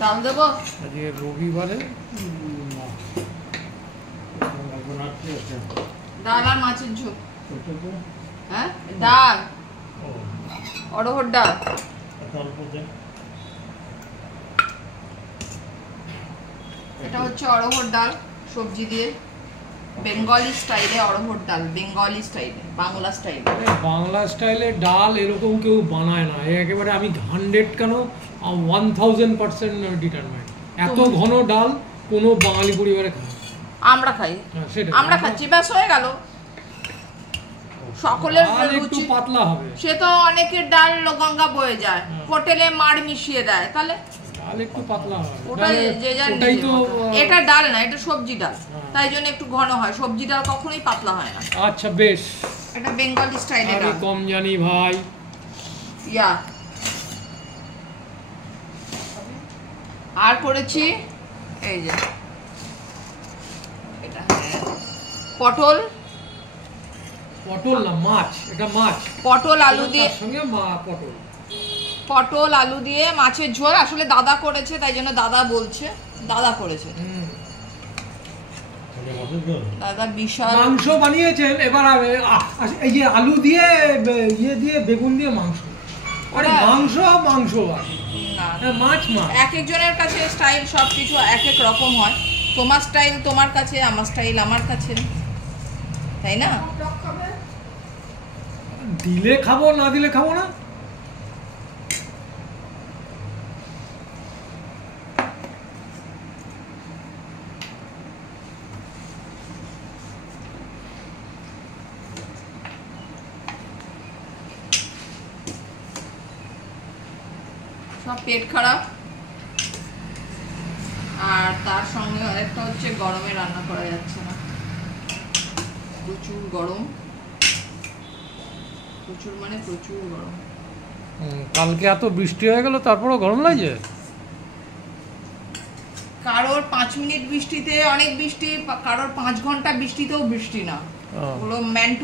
ডাল দেবো আজকে রবিবারে। ডাল আর মাছের ঝোল। হ্যাঁ ডাল, অড়হর ডাল। এটা হচ্ছে অড়হর ডাল সবজি দিয়ে, বেঙ্গলি স্টাইলে অড়হর ডাল, বেঙ্গলি স্টাইলে, বাংলা স্টাইলে। বাংলা স্টাইলে ডাল এরকম কেউ বানায় না, একেবারে আমি 100 কেন 1000% ডিটারমাইন্ড। এত ঘন ডাল কোনো বাঙালি পরিবারে খায়? আমরা খাই, আমরা খাচ্ছি, ব্যাস হয়ে গেল। সকলের রুচি পাতলা হবে। সে তো অনেকের ডাল গঙ্গা বয়ে যায়, হোটেলে মাড় মিশিয়ে দেয়, তাহলে ডাল একটু পাতলা হয়। ওটাই যে যার নিজের মতো। এটা ডাল না, এটা সবজি ডাল, তাই জন্য একটু ঘন হয়। সবজি ডাল কখনোই পাতলা হয় না। আচ্ছা বেশ, এটা বেঙ্গলি স্টাইলে ডাল। আমি কম জানি ভাই। ইয়া আর করেছি এই যে এটা পটল, পটল না মাছ, এটা মাছ। পটল আলু দিয়ে, সঙ্গে পটল, পটল আলু দিয়ে মাছের ঝোল। আসলে দাদা করেছে, তাই জন্য দাদা বলছে, দাদা করেছে। দাদা বিশাল মাংস বানিয়েছেন। এবার এই যে আলু দিয়ে ইয়ে দিয়ে বেগুন দিয়ে মাংস, আরে মাংস মাংস না মাছ মাছ। এক একজনের কাছে স্টাইল সবকিছু এক এক রকম হয়। তোমার স্টাইল তোমার কাছে, আমার স্টাইল আমার কাছে, তাই না? দিলে খাবো, না দিলে খাবো না। সব পেট খারাপ, আর তার সঙ্গে আরেকটা হচ্ছে গরমে রান্না করা যাচ্ছে না, প্রচুর গরম, প্রচুর মানে প্রচুর গরম। কালকে এত বৃষ্টি হয়ে গেল, তারপরও গরম লাগছে। কারোর 5 মিনিট বৃষ্টিতে অনেক বৃষ্টি, কারোর 5 ঘন্টা বৃষ্টিতেও বৃষ্টি না।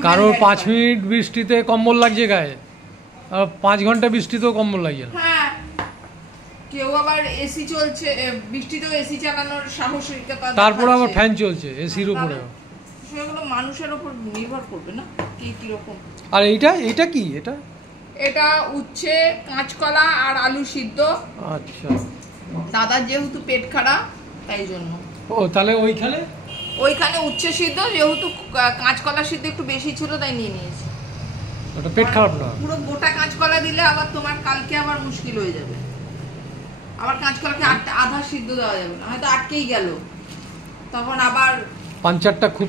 কারোর 5 মিনিট বৃষ্টিতে কম্বল লাগছে গায়ে, আর 5 ঘন্টা বৃষ্টিতেও কম্বল লাগছে। হ্যাঁ, কেউ আবার এসি চলছে, বৃষ্টিতেও এসি চালানোর সাহসিকতা, তারপর আবার ফ্যান চলছে এসির উপরে। সেগুলো মানুষের উপর নির্ভর করবে না কি কি রকম। আর এটা কি? এটা উচ্ছে, কাঁচকলা আর আলু সিদ্ধ। আচ্ছা, দাদার যেহেতু পেট খারাপ তাই জন্য। ও তাহলে ওইখানে উচ্ছে সিদ্ধ, যেহেতু কাঁচকলা সিদ্ধ একটু বেশি ছিল তাই নিয়ে নিয়েছি। ওটা পেট খারাপ না। পুরো গোটা কাঁচকলা দিলে আবার তোমার কালকে আবার মুশকিল হয়ে যাবে। আবার কাঁচকলাকে আধা সিদ্ধ দেওয়া যাবে না, হয়তো আটকেই গেল, তখন আবার পাঞ্চারটা খুব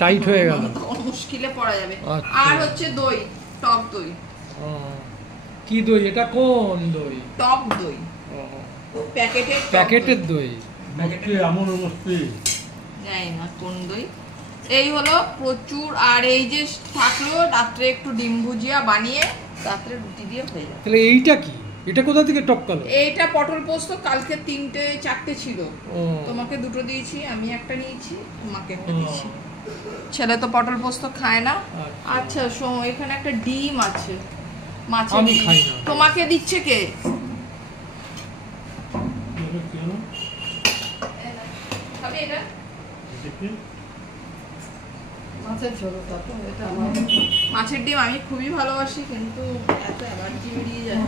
টাইট হয়ে গেল, মুশকিলে পড়া যাবে। আর হচ্ছে দই, টক দই। কি দই এটা? কোন দই? টক দই, প্যাকেটের দই। জানি না কোন দই। এই হলো প্রচুর। আর এই যে থাকলো রাত্রে একটু ডিম ভুজিয়া বানিয়ে রাত্রে রুটি দিয়ে হয়ে যাবে। তাহলে এইটা কি? এটা কোথা থেকে টপকালো? এইটা পটল পোস্ত, কালকে 3-4টে ছিল, তোমাকে 2টো দিয়েছি, আমি একটা নিয়েছি, মাকে একটা দিয়েছি। ছেলে তো পটল পোস্ত খায় না। আচ্ছা এখানে একটা ডিম আছে, মাছের ডিম। তোমাকে দিচ্ছে কে? মাছের ডিম আমি খুবই ভালোবাসি, কিন্তু এত অ্যালার্জি বেরিয়ে যায়।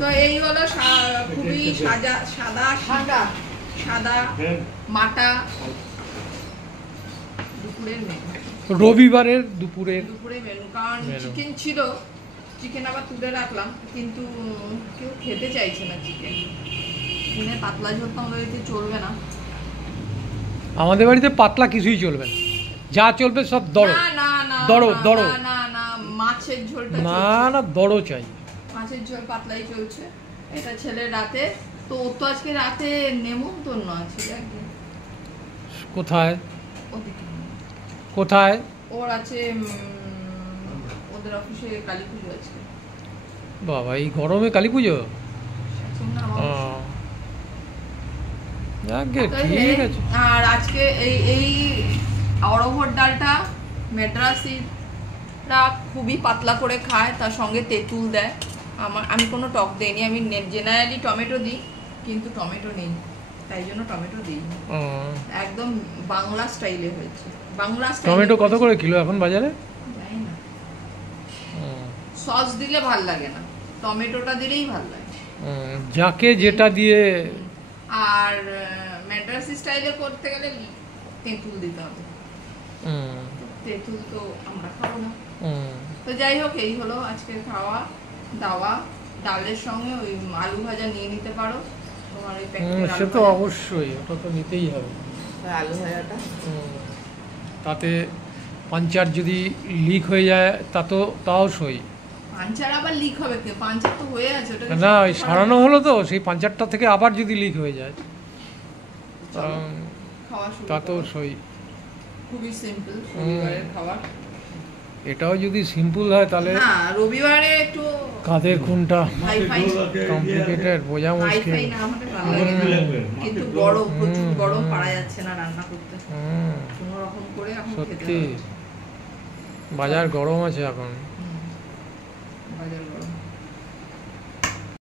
তো এই হলো খুবই সাদা মাটা দুপুরের মেনু, রবিবারের দুপুরে মেনু। কারণ চিকেন ছিল, চিকেন আবার তুলে রাখলাম, কিন্তু কেউ খেতে চাইছে না চিকেন। চিকেনের পাতলা ঝোল তো আমাদের বাড়িতে চলবে না। আমাদের বাড়িতে পাতলা কিছুই চলবে না, যা চলবে সব দড়ো। না মাছের ঝোলটা না দড়ো চাই। মাছের ঝোল পাতলাই চলছে। এটা ছেলের রাতে, তো ও তো আজকে রাতে নেমন্তন্ন আছে। কোথায়? ওর আছে, ওদের অফিসে কালী পুজো আছে। বাবা, এই গরমে কালী পুজো? ঠিক আছে। আর আজকে এই অড়হর ডালটা মেড্রাসিরা খুবই পাতলা করে খায়, তার সঙ্গে তেঁতুল দেয়। আমি কোনো টক দেইনি, আমি জেনারেলি টমেটো দিই, কিন্তু টমেটো নেই, তাই জন্য টমেটো দিই। একদম বাংলা স্টাইলে হয়েছে। বাংলা টমেটো কত করে কিলো এখন বাজারে? জানি না, সস দিলে ভাল লাগে না, টমেটোটা দিলেই ভাল লাগে। যাকে যেটা দিয়ে। আর ম্যাড্রাসি স্টাইলে করতে গেলে তেঁতুল দিতে হবে, তেঁতুল তো আমরা খাবো না। তো যাই হোক, এই হলো আজকে খাওয়া দাওয়া। ডালের সঙ্গে ওই আলু ভাজা নিয়ে নিতে পারো তোমার ওই প্যাকেটের। সে তো অবশ্যই, ওটা তো নিতেই হবে আলু ভাজাটা। তাতে পাঞ্চার যদি লিক হয়ে যায় তাও সই। পাঞ্চার আবার লিক হবে কি? পাঞ্চার তো হয়ে আছে, ওটা না ওই সারানো হলো তো, সেই পাঞ্চারটা থেকে আবার যদি লিক হয়ে যায় খাওয়া শুরু তা তো সই। খুবই সিম্পল রবিবারের খাবার। এটাও যদি সিম্পল হয় তাহলে হ্যাঁ, রবিবারে একটু কাদের কোনটা হাই-ফাই কমপ্লিকেটেড বোঝা মুশকিল। হাই-ফাই না হলে ভালো লাগে না। কিন্তু গরম, প্রচুর গরম, পারা যাচ্ছে না রান্না করতে। কোনো রকম করে এখন খেতে সত্যি হবে। বাজার গরম আছে এখন। বাজার গরম।